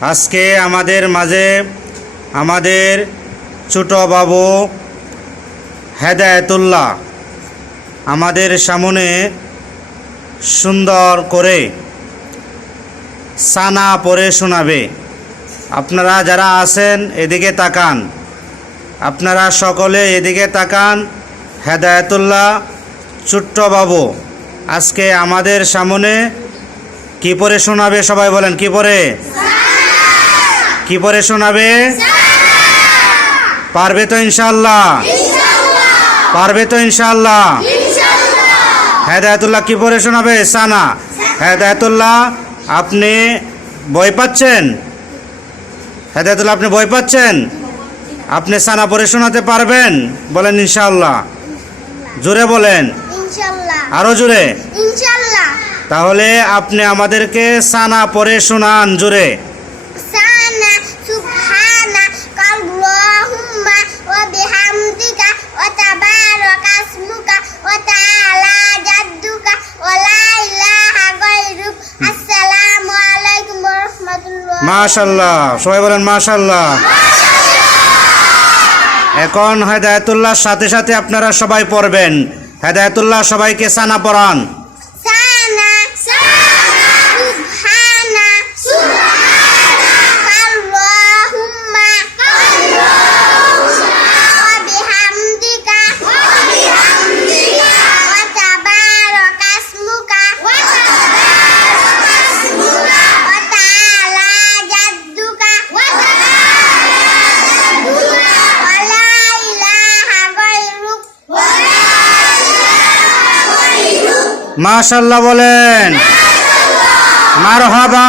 আজকে আমাদের মাঝে আমাদের ছোট বাবু হেদায়েতুল্লাহ আমাদের সামনে সুন্দর করে সানা পড়ে শোনাবে। আপনারা যারা আছেন এদিকে তাকান, আপনারা সকলে এদিকে তাকান। হেদায়েতুল্লাহ ছোট্ট বাবু আজকে আমাদের সামনে কি পড়ে শোনাবে? সবাই বলেন, কি পড়ে? কি পড়ে শোনাবে? পারবে তো ইনশাআল্লাহ? পারবে তো ইনশাআল্লাহ? হেদায়েতুল্লাহ কি পড়ে শোনাবে? সানা। হেদায়েতুল্লাহ আপনি ভয় পাচ্ছেন? হেদায়েতুল্লাহ আপনি ভয় পাচ্ছেন? আপনি সানা পড়ে শোনাতে পারবেন? বলেন ইনশাআল্লাহ। জোরে বলেন, আরো জোরে। তাহলে আপনি আমাদেরকে সানা পড়ে শোনান জোরে। মাশাআল্লাহ, সবাই বলেন মাশাআল্লাহ। এখন হেদায়েতুল্লাহর সাথে সাথে আপনারা সবাই পড়বেন। হেদায়েতুল্লাহ সবাইকে সানা পড়ান। মাশাআল্লাহ বলেন, মারহাবা।